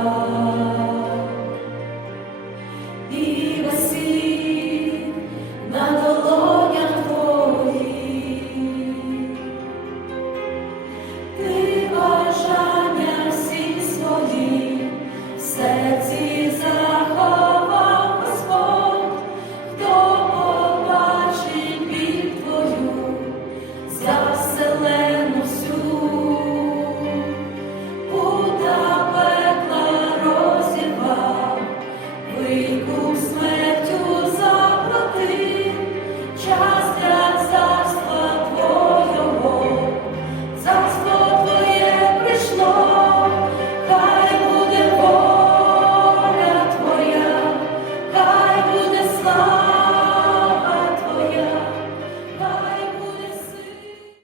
Oh. fall.